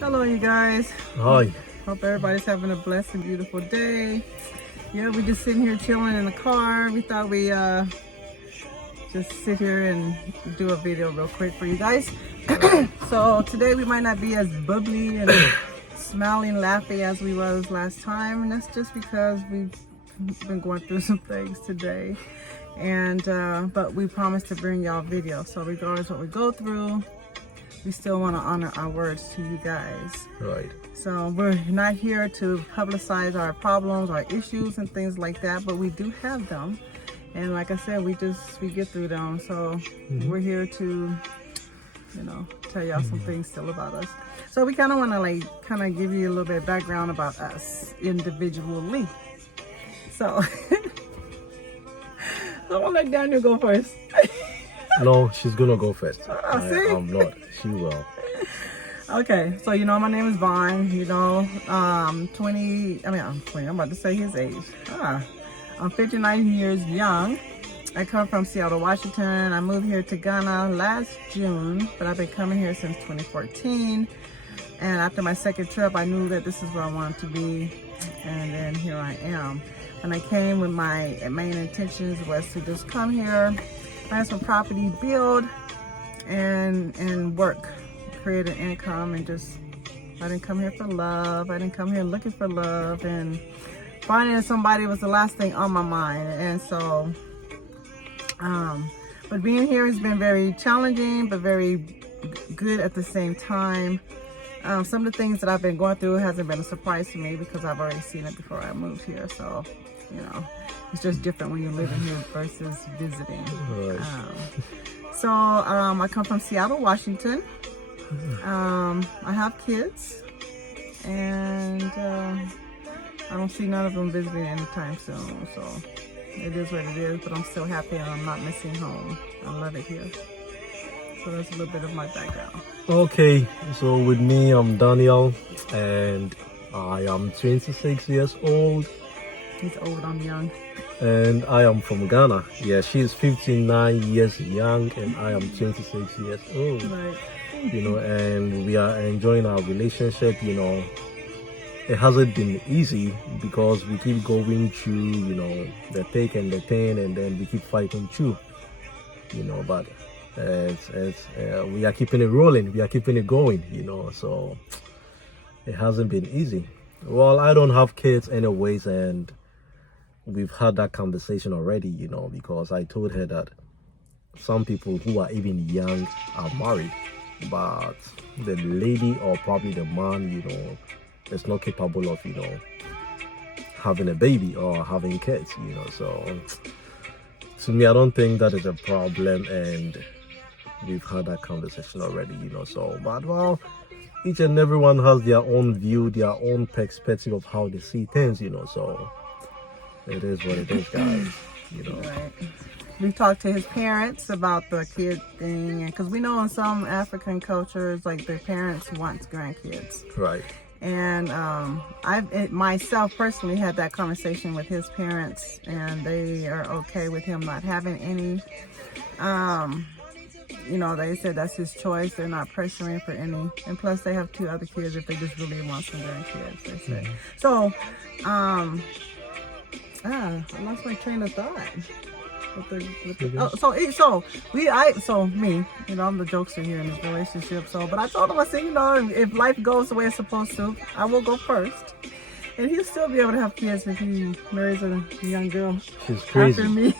Hello, you guys. Hi. Hope everybody's having a blessed and beautiful day. Yeah, we're just sitting here chilling in the car. We thought we just sit here and do a video real quick for you guys. So today we might not be as bubbly and smiling, laughing as we was last time, and that's just because we've been going through some things today. And but we promised to bring y'all video. So regardless what we go through, we still want to honor our words to you guys. Right. So we're not here to publicize our problems, our issues and things like that, but we do have them. And like I said, we get through them. So we're here to, tell y'all some things still about us. So we kind of want to give you a little bit of background about us individually. So I want to let Daniel go first. No, she's gonna go first. See? I'm not. She will. Okay, so my name is Vaughn. I'm 20. I'm 20. I'm about to say his age. I'm 59 years young. I come from Seattle, Washington. I moved here to Ghana last June, but I've been coming here since 2014. And after my second trip, I knew that this is where I wanted to be, and then here I am. When I came, with my main intentions was to just come here, find some property, build, and work, create an income, and I didn't come here for love. I didn't come here looking for love, and finding somebody was the last thing on my mind. And so, but being here has been very challenging, but very good at the same time. Some of the things that I've been going through hasn't been a surprise to me because I've already seen it before I moved here. So, it's just different when you're living here versus visiting. Right. I come from Seattle, Washington. I have kids, and I don't see none of them visiting anytime soon. So it is what it is, but I'm still happy and I'm not missing home. I love it here. So that's a little bit of my background. Okay, so with me, I'm Daniel, and I am 26 years old. He's old, I'm young. And I am from Ghana. Yeah, she's 59 years young, and I am 26 years old. Right. And we are enjoying our relationship. It hasn't been easy because we keep going through, the thick and the thin, and then we keep fighting through. But we are keeping it rolling. We are keeping it going. So it hasn't been easy. Well, I don't have kids anyways, and we've had that conversation already, because I told her that some people who are even young are married, but the lady or probably the man, is not capable of, having a baby or having kids, So to me, I don't think that is a problem, and we've had that conversation already, So, but well, each and everyone has their own view, their own perspective of how they see things, So it is what it is, guys. Right. We talked to his parents about the kid thing, because we know in some African cultures, like their parents want grandkids. Right. And I myself personally had that conversation with his parents, and they are okay with him not having any. They said that's his choice. They're not pressuring for any. And plus, they have 2 other kids if they just really want some grandkids, they say. So, I lost my train of thought. I'm the jokester here in this relationship. So, but I told him, I said, if life goes the way it's supposed to, I will go first. And he'll still be able to have kids if he marries a young girl. She's crazy. After me.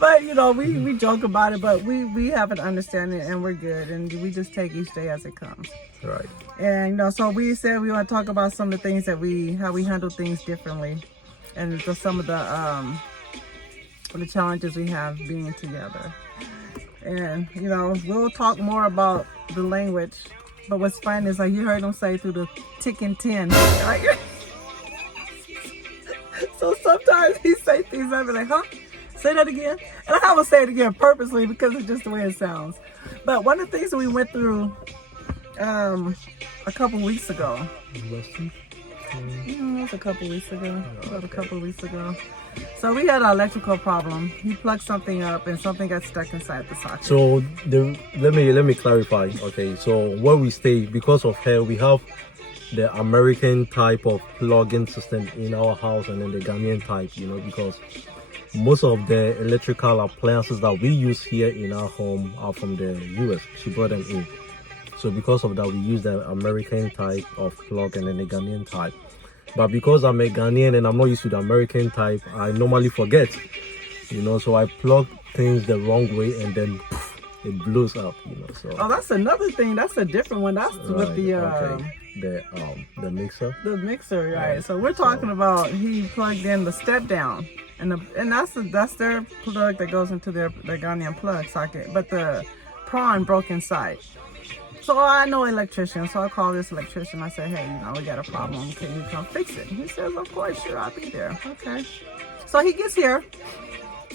But, we joke about it, but we have an understanding and we're good. And we just take each day as it comes. Right. And, so we said we want to talk about some of the things how we handle things differently. And just some of the challenges we have being together. And, we'll talk more about the language. But what's funny is, like you heard him say, through the ticking 10. Right? So sometimes he say things, I'll be like, huh? Say that again? And I will say it again purposely because it's just the way it sounds. But one of the things that we went through a couple weeks ago. It was a couple weeks ago. About a couple weeks ago. So we had an electrical problem. He plugged something up and something got stuck inside the socket. So let me clarify. Okay, so where we stay, because of her, we have the American type of plug-in system in our house, and then the Ghanaian type. Because most of the electrical appliances that we use here in our home are from the US. She brought them in. So because of that, we use the American type of plug and then the Ghanaian type. But because I'm a Ghanaian and I'm not used to the American type, I normally forget. So I plug things the wrong way and then poof, it blows up. So. Oh, that's another thing. That's a different one. That's with the the mixer. The mixer, right? So we're talking about he plugged in the step down, and that's their plug that goes into their Ghanaian plug socket, but the prawn broke inside. So I know an electrician, so I call this electrician. I say, hey, we got a problem. Can you come fix it? He says, of course, sure, I'll be there. Okay. So he gets here,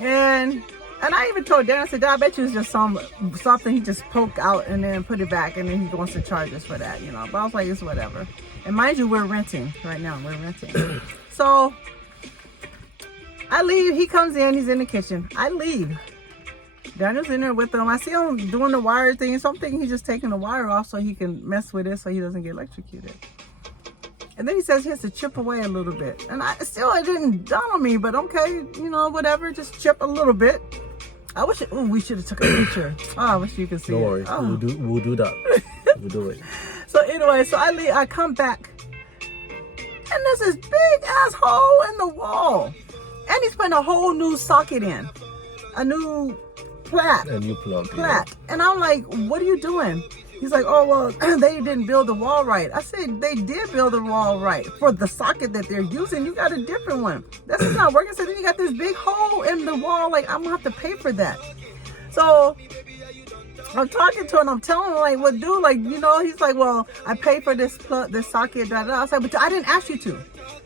and I even told Dan, I said, I bet you it's just something he just poked out and then put it back, and then he wants to charge us for that, But I was like, it's whatever. And mind you, we're renting right now. We're renting. So I leave. He comes in. He's in the kitchen. I leave. Daniel's in there with him. I see him doing the wire thing. So I'm thinking he's just taking the wire off so he can mess with it so he doesn't get electrocuted. And then he says he has to chip away a little bit. And it didn't dawn on me, but okay, whatever, just chip a little bit. I wish we should have took a picture. Oh, I wish you could see Don't it. worry, Oh. we'll do that. We'll do it. So anyway, so I leave, I come back, and there's this big ass hole in the wall. And he's putting a whole new socket in. A new plat. A new plug. Plat. And I'm like, what are you doing? He's like, oh, well, they didn't build the wall right. I said, they did build the wall right. For the socket that they're using, you got a different one. This is not working. So then you got this big hole in the wall. Like, I'm going to have to pay for that. So I'm talking to him. I'm telling him, like, what, dude? Like, he's like, well, I paid for this socket. Da, da. I was like, but I didn't ask you to.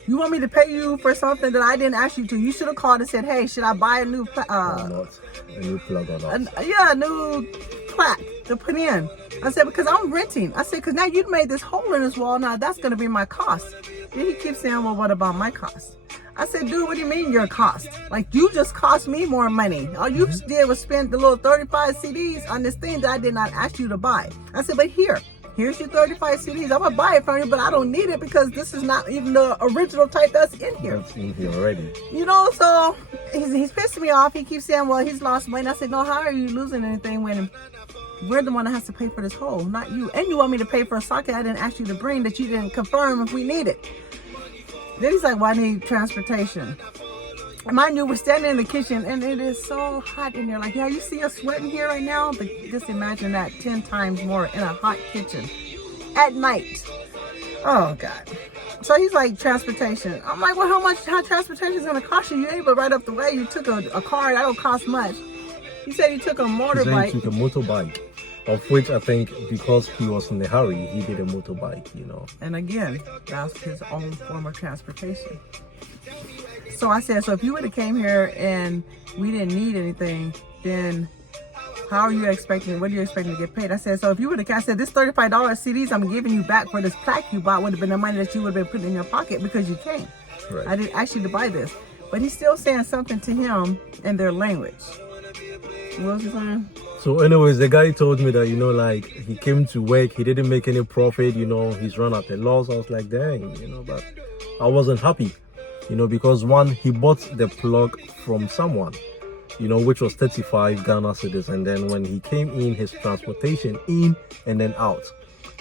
You want me to pay you for something that I didn't ask you to? You should have called and said, hey, should I buy a new A new plug or not? a new plat to put in. I said, because I'm renting. I said, because now you've made this hole in this wall. Now that's going to be my cost. Then he keeps saying, well, what about my cost? I said, dude, what do you mean your cost? Like, you just cost me more money. All you did was spend the little 35 CDs on this thing that I did not ask you to buy. I said, but here's your 35 CDs. I'm going to buy it from you, but I don't need it because this is not even the original type that's in here. It's in here already. So he's pissing me off. He keeps saying, well, he's lost money. I said, no, how are you losing anything when we're the one that has to pay for this hole, not you? And you want me to pay for a socket I didn't ask you to bring that you didn't confirm if we need it. Then he's like, well, I need transportation. And mind you, we're standing in the kitchen and it is so hot in there. Like, yeah, you see us sweating here right now? But just imagine that 10 times more in a hot kitchen at night. Oh, God. So he's like, transportation. I'm like, well, how transportation is going to cost you? You ain't but right up the way. You took a car that don't cost much. He said he took a motorbike. He took a motorbike, of which I think because he was in a hurry, he did a motorbike, And again, that's his own form of transportation. So I said, so if you would have came here and we didn't need anything, then what are you expecting to get paid? I said, so if you would have, I said, this $35 CDs I'm giving you back for this plaque you bought would have been the money that you would have been putting in your pocket because you came. Right. I didn't ask you to buy this. But he's still saying something to him in their language. What was he saying? So anyways, the guy told me that, like he came to work, he didn't make any profit, he's run at a loss. I was like, dang, but I wasn't happy, because one, he bought the plug from someone, which was 35 Ghana cedis. And then when he came in, his transportation in and then out.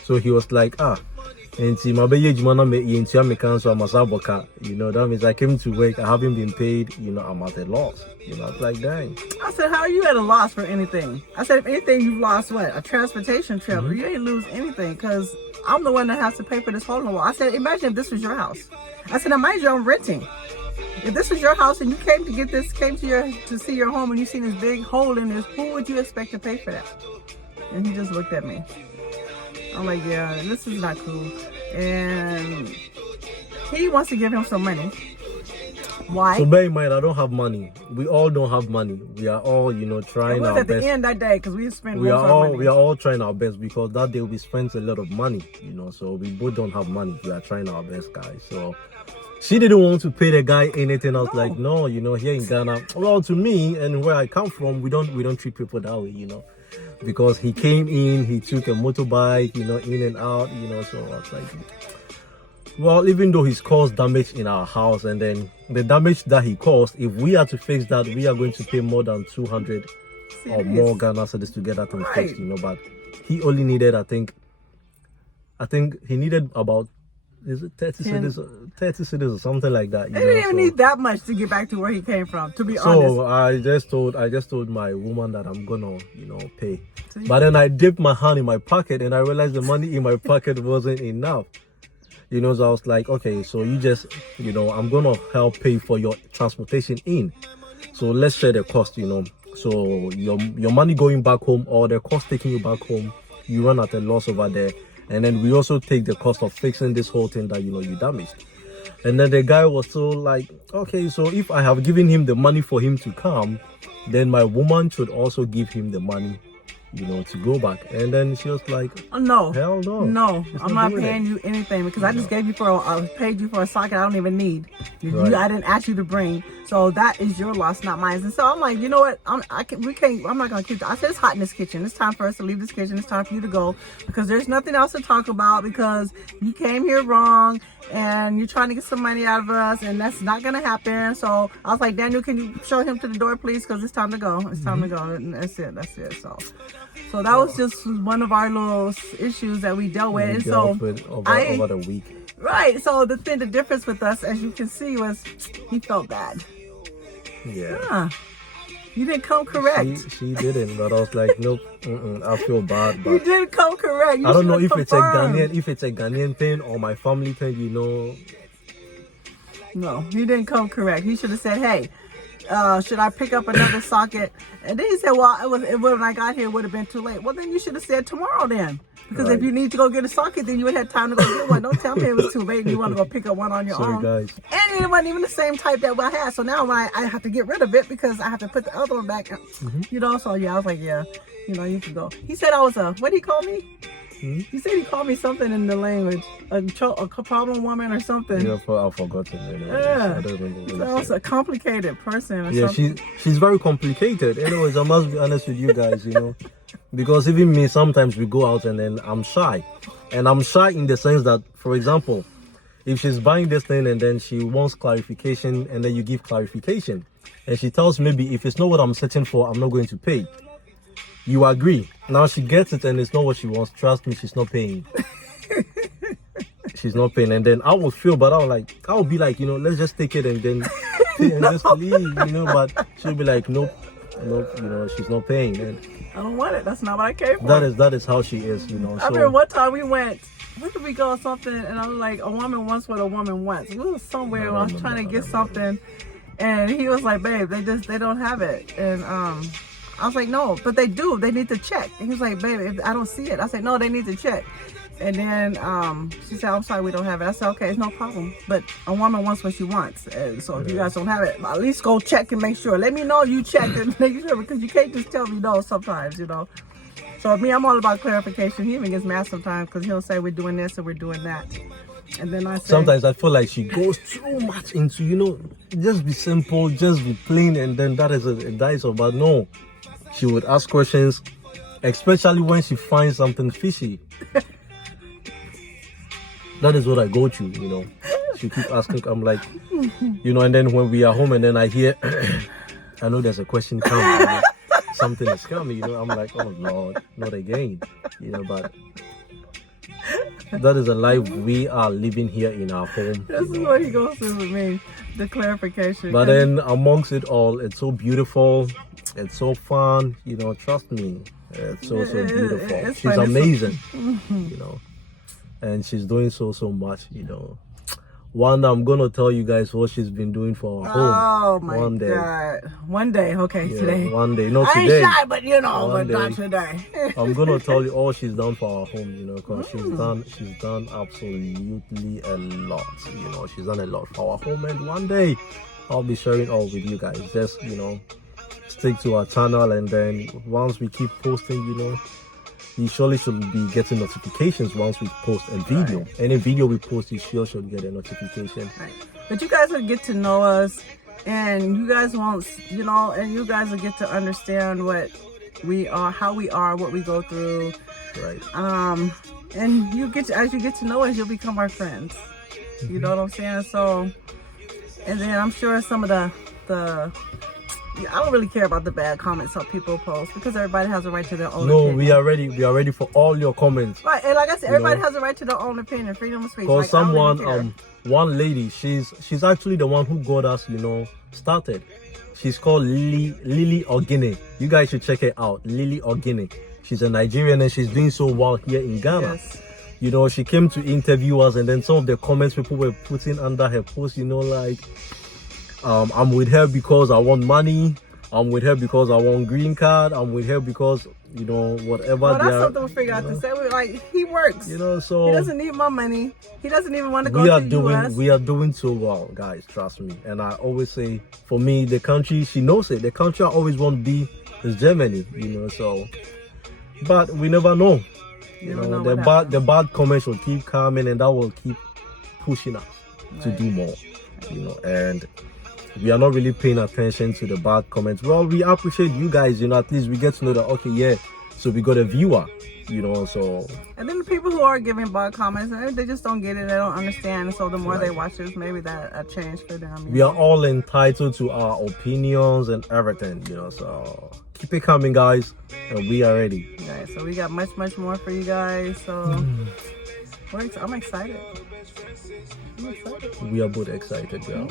So he was like, and see my baby jumana me into me cancel masaboka. That means I came to work, I haven't been paid, I'm at a loss. I was like, dang. I said, how are you at a loss for anything? I said, if anything, you've lost what? A transportation trip. You ain't lose anything because I'm the one that has to pay for this hole in the wall. I said, imagine if this was your house. I said, now mind you, I'm renting. If this was your house and you came to see your home and you seen this big hole in this, who would you expect to pay for that? And he just looked at me. I'm like, yeah, this is not cool. And he wants to give him some money. Why? So bear in mind, I don't have money. We all don't have money. We are all, it trying was our at the best. end that day because we spent We most are of our all money. we are all trying our best because that day we spent a lot of money, So we both don't have money. We are trying our best, guys. So she didn't want to pay the guy anything. I was like, no, here in Ghana, well, to me and where I come from, we don't treat people that way, because he came in, he took a motorbike, in and out, So I was like, well, even though he's caused damage in our house, and then the damage that he caused, if we are to fix that, we are going to pay more than 200 or more Ghana cedis to get that thing fixed, But he only needed, I think he needed about, is it 30 cedis or something like that. He didn't even need that much to get back to where he came from, to be honest. So I just told my woman that I'm gonna, pay. But then I dipped my hand in my pocket and I realized the money in my pocket wasn't enough. So I was like, okay, so you just, I'm gonna help pay for your transportation in. So let's share the cost, So your money going back home or the cost taking you back home, you run at a loss over there. And then we also take the cost of fixing this whole thing that, you damaged. And then the guy was so like, okay, so if I have given him the money for him to come, then my woman should also give him the money, to go back. And then she was like, no, hell no. No, I'm not paying you anything because I just gave you I paid you for a socket I don't even need. I didn't ask you to bring. So that is your loss, not mine. And so I'm like, you know what? I'm not going to keep I said it's hot in this kitchen. It's time for us to leave this kitchen. It's time for you to go because there's nothing else to talk about because you came here wrong and you're trying to get some money out of us and that's not going to happen. So I was like, Daniel, can you show him to the door, please? Because it's time to go. It's time to go. And that's it. So that was just one of our little issues that we dealt with. And so over the week. Right. So the difference with us, as you can see, was he felt bad. Yeah. You didn't come correct. She didn't, but I was like, nope, I feel bad. But you didn't come correct. I don't know if it's a Ghanaian thing or my family thing, No, he didn't come correct. He should have said, hey, should I pick up another socket? And then he said, well, when I got here, it would have been too late. Well, then you should have said tomorrow then. Because if you need to go get a socket, then you would have had time to go get one. Don't tell me it was too late and you want to go pick up one on your own. Sorry, guys. And it wasn't even the same type that I had. So now I have to get rid of it because I have to put the other one back. So yeah, I was like, yeah, you can go. He said I was what did he call me? He said he called me something in the language, a problem woman or something. Yeah, I forgot it. Yeah, I don't remember. I was a complicated person. Or something. She's very complicated. Anyways, I must be honest with you guys, because even me, sometimes we go out and then I'm shy, and I'm shy in the sense that, for example, if she's buying this thing and then she wants clarification, and then you give clarification, and she tells maybe if it's not what I'm searching for, I'm not going to pay. You agree. Now she gets it and it's not what she wants. Trust me, she's not paying. She's not paying. And then I will feel, but I will be like, let's just take it and then just leave, but she'll be like, nope, she's not paying. And I don't want it. That's not what I came for. That is how she is, I remember one time we went, where did we go or something? And I was like, a woman wants what a woman wants. We was somewhere I was trying to get something. And he was like, babe, they don't have it. And I was like, no, but they do. They need to check. And he was like, baby, if I don't see it. I said, no, they need to check. And then she said, I'm sorry, we don't have it. I said, okay, it's no problem. But a woman wants what she wants. And so if you guys don't have it, at least go check and make sure. Let me know you checked and make sure because you can't just tell me no sometimes, So me, I'm all about clarification. He even gets mad sometimes because he'll say we're doing this and we're doing that. And then I say, sometimes I feel like she goes too much into, just be simple, just be plain, and then that is all. But no. She would ask questions, especially when she finds something fishy. That is what I go to, She keeps asking, I'm like, and then when we are home and then I hear, I know there's a question coming, something is coming, I'm like, oh Lord, not again, but that is a life we are living here in our home. This is what he goes through with me, the clarification. But then amongst it all, it's so beautiful. It's so fun, trust me. It's so beautiful. She's amazing, and she's doing so much, One, I'm going to tell you guys what she's been doing for our home. Oh, my God. One day, okay, today. One day, not I today. ain't shy, but but not today. I'm going to tell you all she's done for our home, because she's done absolutely a lot, She's done a lot for our home, and one day, I'll be sharing all with you guys. Just, stick to our channel, and then once we keep posting, you surely should be getting notifications once we post a video. Right. Any video we post, you sure should get a notification. Right. But you guys will get to know us, and you guys won't, and you guys will get to understand what we are, how we are, what we go through. Right. And as you get to know us, you'll become our friends. You know what I'm saying? So, and then I'm sure some of the I don't really care about the bad comments that people post, because everybody has a right to their own opinion. We are ready for all your comments. Right, and like I said, everybody has a right to their own opinion, freedom of speech. Because I don't really care. one lady, she's actually the one who got us, started. She's called Lily Ogine. You guys should check her out, Lily Ogine. She's a Nigerian, and she's doing so well here in Ghana. Yes. She came to interview us, and then some of the comments people were putting under her post, like, I'm with her because I want money. I'm with her because I want green card. I'm with her because, whatever. Well, that's something we figure out to say. We're like, he works. So he doesn't need my money. He doesn't even want to go to the US. We are doing so well, guys. Trust me. And I always say, for me, the country, she knows it. The country I always want to be is Germany. So, but we never know. The bad comments will keep coming, and that will keep pushing us to do more. And we are not really paying attention to the bad comments. Well, we appreciate you guys. At least we get to know that, okay, yeah, so we got a viewer. So. And then the people who are giving bad comments, they just don't get it. They don't understand. So the more they watch this, maybe that a change for them. We are all entitled to our opinions and everything. So keep it coming, guys, and we are ready. Okay, so we got much more for you guys. So I'm excited. I'm excited. We are both excited, girl.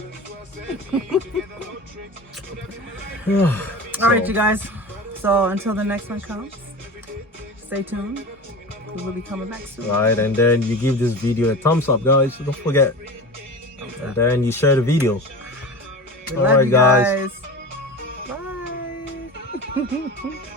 All right, you guys. So until the next one comes, stay tuned. We will be coming back soon. Right, and then you give this video a thumbs up, guys. Don't forget. And then you share the video. We love you guys. Bye.